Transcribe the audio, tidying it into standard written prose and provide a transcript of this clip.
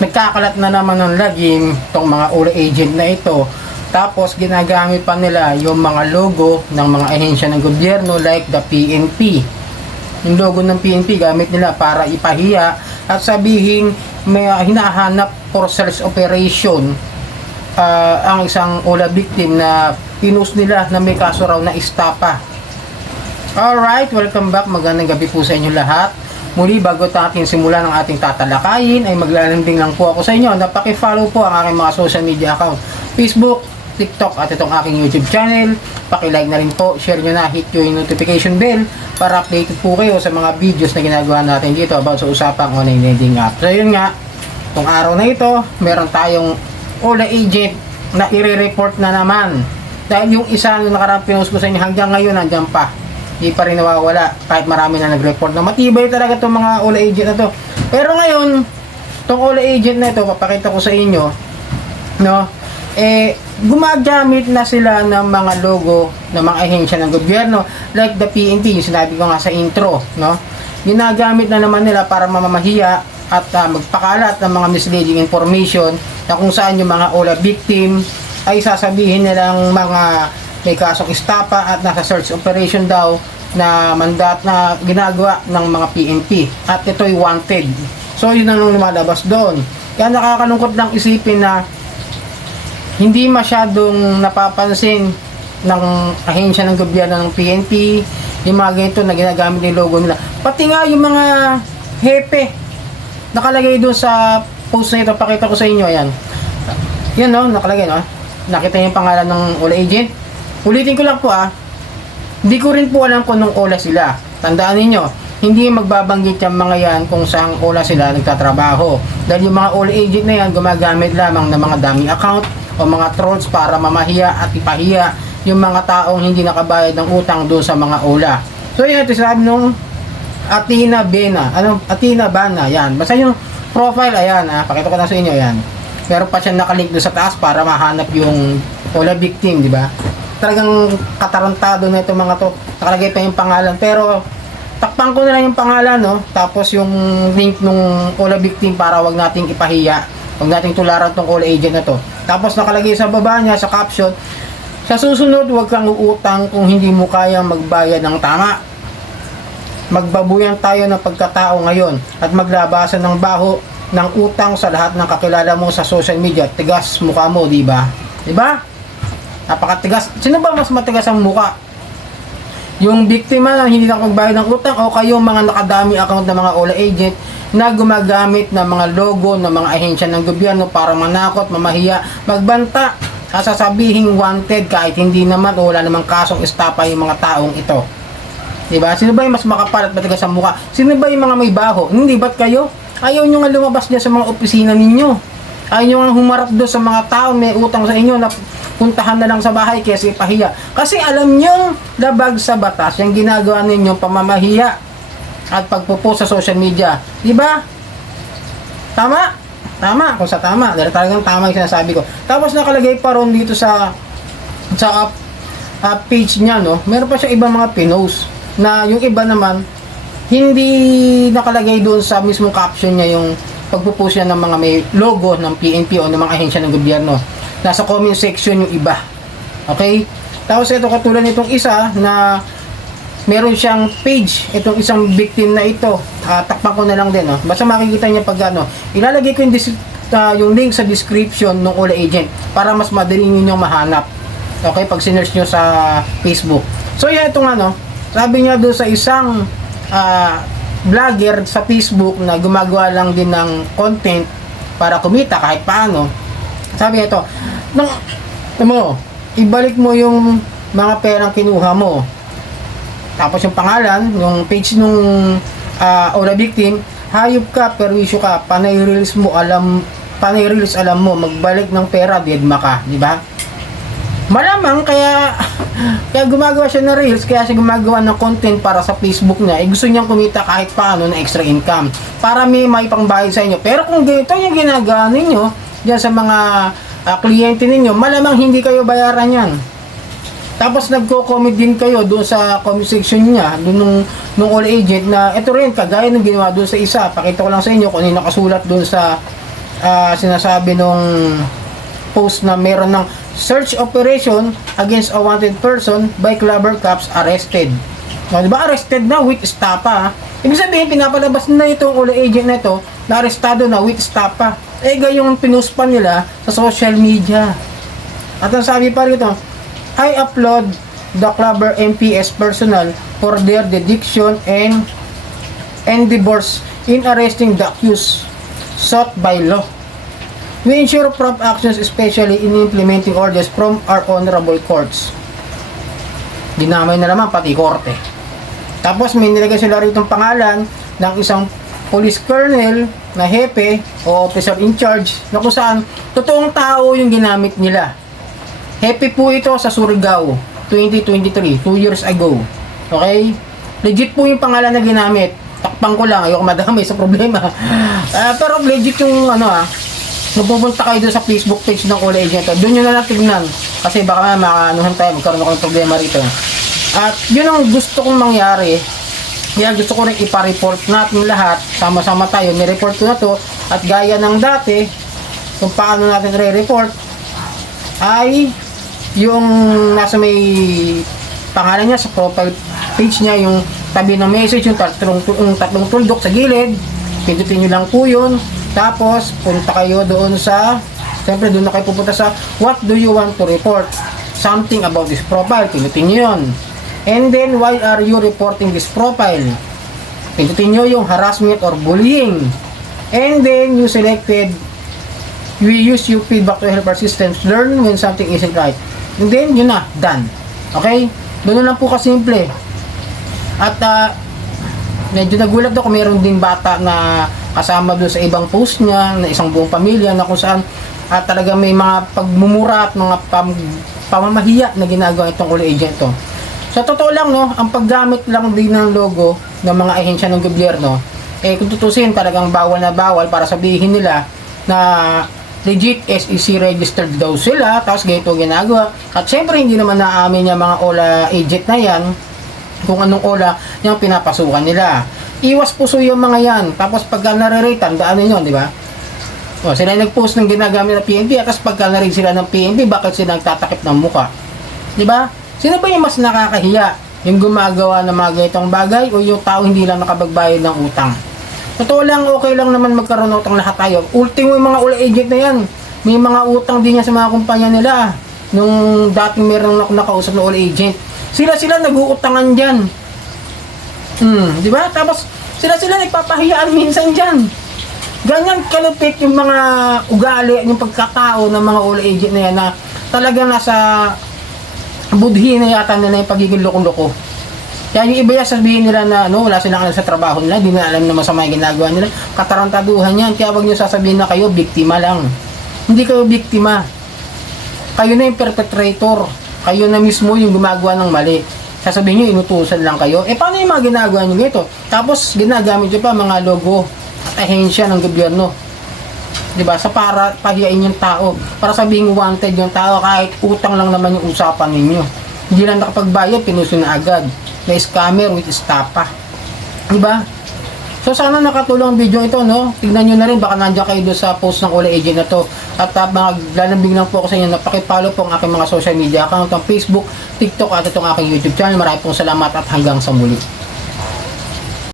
nagkakalat na naman ng lagim itong mga OLA agent na ito. Tapos ginagamit pa nila yung mga logo ng mga ahensya ng gobyerno like the PNP. Yung logo ng PNP gamit nila para ipahiya at sabihin may hinahanap for sales operation ang isang OLA victim na pinost nila na may kaso raw na istapa. Alright, welcome back. Magandang gabi po sa inyo lahat. Muli, bago natin simulan ang ating tatalakayin ay maglalambing lang po ako sa inyo na paki-follow po ang aking mga social media account, Facebook, TikTok at itong aking YouTube channel. Paki-like na rin po, share nyo na, hit yung notification bell para updated po kayo sa mga videos na ginagawa natin dito about sa usapang online lending app. So yun nga, itong araw na ito, meron tayong OLA agent na i-report na naman. Dahil yung isa nung nakarang pinost ko sa inyo hanggang ngayon nandiyan pa. Hindi pa rin nawawala kahit marami na nag-report na matibay talaga itong mga OLA agent na to. Pero ngayon, itong OLA agent na ito, papakita ko sa inyo, no? Gumagamit na sila ng mga logo ng mga ahensya ng gobyerno like the PNP, yung sinabi ko nga sa intro, no? Ginagamit na naman nila para mamamahiya at magpakalat ng mga misleading information na kung saan yung mga OLA victim ay sasabihin nilang mga may kasong istapa at nasa search operation daw na mandat na ginagawa ng mga PNP at ito'y wanted. So yun ang lumalabas doon. Kaya nakakalungkot lang isipin na hindi masyadong napapansin ng ahensya ng gobyerno ng PNP yung mga ganito na ginagamit yung logo nila. Pati nga yung mga hepe nakalagay doon sa post na ito, pakita ko sa inyo, ayan. Yan no, nakalagay no. Nakita niyo yung pangalan ng OLA agent. Ulitin ko lang po hindi ko rin po alam kung nung OLA sila. Tandaan niyo, hindi magbabanggit yung mga yan kung saan OLA sila nagtatrabaho. Dahil yung mga OLA agent na yan gumagamit lamang ng mga dummy account o mga trolls para mamahiya at ipahiya yung mga taong hindi nakabayad ng utang doon sa mga OLA. So yun, ito sabi nung Athena Bena. Athena Bana, yan. Basta yung profile, ayan pakita ko na sa inyo, yan. Meron pa siya nakalink doon sa taas para mahanap yung OLA victim, di ba? Talagang katarantado na itong mga to. Nakalagay pa yung pangalan. Pero, takpan ko na lang yung pangalan, no? Tapos yung link nung OLA victim para wag nating ipahiya. Wag nating tularan tong OLA agent na to. Tapos nakalagay sa baba niya, sa caption, sa susunod, wag kang uutang kung hindi mo kayang magbayad ng tama. Magbabuyan tayo ng pagkatao ngayon at maglabasan ng baho ng utang sa lahat ng kakilala mo sa social media. Tigas mukha mo, di ba? Di ba? Napakatigas. Sino ba mas matigas ang mukha? Yung biktima na hindi nakapagbayad ng utang o kayo mga nakadami account ng mga OLA agent na gumagamit ng mga logo ng mga ahensya ng gobyerno para manakot, mamahiya, magbanta at sasabihin wanted kahit hindi naman o wala namang kasong estapa yung mga taong ito. Diba? Sino ba yung mas makapal at matigas ang mukha? Sino ba yung mga may baho? Hindi ba't kayo? Ayaw nyo nga lumabas dyan sa mga opisina ninyo. Ayaw nyo nga humarap doon sa mga taong may utang sa inyo na puntahan na lang sa bahay kaysa ipahiya. Kasi alam nyo, labag sa batas yung ginagawa ninyong pamamahiya at pagpo-post sa social media. Diba? Tama? Tama. Kung sa tama. Dahil talagang tama yung sinasabi ko. Tapos nakalagay pa ron dito sa page niya, no? Meron pa siya ibang mga pinost na yung iba naman hindi nakalagay doon sa mismong caption niya yung pagpo-post niya ng mga may logo ng PNP o ng mga ahensya ng gobyerno. Nasa comment section yung iba. Okay? Tapos ito katulad nitong isa na meron siyang page, itong isang victim na ito. Takpan ko na lang din. Basta makikita niya pag ilalagay ko yung link sa description ng OLA agent para mas madali niyo mahanap. Okay? Pag sinearch nyo sa Facebook. So yan itong sabi niya doon sa isang vlogger sa Facebook na gumagawa lang din ng content para kumita kahit paano. Sabi ito, ibalik mo yung mga perang kinuha mo. Tapos yung pangalan, yung page nung OLA victim, hayop ka, perwisyo ka, panay release alam mo, magbalik ng pera, deadma ka, di ba? Malamang kaya gumagawa siya ng reels, kaya siya gumagawa ng content para sa Facebook niya. Gusto niyang kumita kahit paano ng extra income para may pangbayad sa inyo. Pero kung ganito yung ginagawa ninyo diyan sa mga kliyente ninyo, malamang hindi kayo bayaran yan. Tapos nagko-comment din kayo doon sa comment section niya, doon nung OLA agent na ito rin kagaya ng ginawa doon sa isa. Pakita ko lang sa inyo kung ano nakasulat doon sa sinasabi nung post na meron ng search operation against a wanted person by Clever Cops arrested. No, di ba arrested na with estapa? Ibig sabihin, pinapalabas na itong uli agent na ito na arestado na with estapa. Eh, gayong pinost pa nila sa social media. At ang sabi pa rito, I applaud the Clever MPS personnel for their dedication and endeavors in arresting the accused sought by law. We ensure prompt actions, especially in implementing orders from our honorable courts. Dinamay na naman pati korte. Tapos may nilagay sila rito pangalan ng isang police colonel na hepe o officer in charge na kung saan totoong tao yung ginamit nila. Hepe po ito sa Surigao, 2023, 2 years ago. Okay? Legit po yung pangalan na ginamit. Takpang ko lang, ayoko madami sa problema. Pero legit yung pupunta kayo doon sa Facebook page ng Uli Agent. Doon nyo na lang tignan. Kasi baka makaanuhan tayo, magkaroon ako ng problema rito. At yun ang gusto kong mangyari. Kaya gusto ko rin ipa-report natin lahat. Sama-sama tayo. Ni-report ko na to. At gaya ng dati, kung paano natin re-report, ay yung nasa may pangalan niya sa profile page niya, yung tabi ng message, yung tatlong tuldok sa gilid. Pindutin nyo lang po yun. Tapos, punta kayo doon sa, siyempre doon na kayo pupunta sa what do you want to report? Something about this profile. Pindutin nyo yun. And then, why are you reporting this profile? Pindutin nyo yung harassment or bullying. And then, you selected, we use your feedback to help our systems learn when something isn't right. And then, yun na, done. Okay? Doon lang po kasimple. At, medyo nagulat ako, mayroon ding bata na kasama doon sa ibang post niya, na isang buong pamilya na kung saan talaga may mga pagmumura at mga pamamahiya na ginagawa itong Uli Agent to. Sa totoo lang, no, ang paggamit lang din ng logo ng mga ahensya ng gobyerno, kung tutusin, talagang bawal na bawal para sabihin nila na legit SEC registered daw sila, tapos ganito ginagawa. At syempre, hindi naman naamin yung mga OLA agent na yan kung anong OLA yung pinapasukan nila. Iwas puso yung mga yan. Tapos pagka nare-rate, tandaan ninyo, di ba? O, sila nag-post ng ginagamit ng PNP, at tapos pagka na-rate sila ng PNP, bakit sila nagtatakip ng muka? Di ba? Sino ba yung mas nakakahiya? Yung gumagawa ng mga ganitong bagay o yung tao hindi lang nakapagbayad ng utang? Totoo lang, okay lang naman magkaroon ng utang lahat tayo. Ultimo yung mga Uli Agent na yan. May mga utang din yan sa mga kumpanya nila. Nung dating meron nakausap na Uli Agent. Sila nag-uutangan dyan. Di ba? Tapos, sila nagpapahiyaan minsan dyan. Ganyan kalupit yung mga ugali, yung pagkatao ng mga Uli Agent na yan na talaga nasa budhi na yata nila yung pagiging loko-loko. Kaya yung iba sabihin nila na wala silang alam sa trabaho nila, di na alam na masama yung ginagawa nila. Katarantaduhan yan. Kaya wag nyo sasabihin na kayo, biktima lang. Hindi kayo biktima. Kayo na yung perpetrator. Kayo na mismo yung gumagawa ng mali. Sasabihin nyo, inutusan lang kayo. Paano yung mga ginagawa nyo ito? Tapos, ginagamit nyo pa mga logo at ahensya ng gobyerno. Diba? Sa para pahiyain yung tao. Para sabihin wanted yung tao, kahit utang lang naman yung usapan ninyo. Hindi lang nakapagbayad, pinuso na agad. Na scammer with estapa. Diba? So sana nakatulong ang video ito, no? Tignan nyo na rin, baka nandiyan kayo doon sa post ng Uli Agent na to. At maglalambing lang po ako sa inyo na pakipollow po ang aking mga social media account, ang Facebook, TikTok at itong aking YouTube channel. Maraming pong salamat at hanggang sa muli.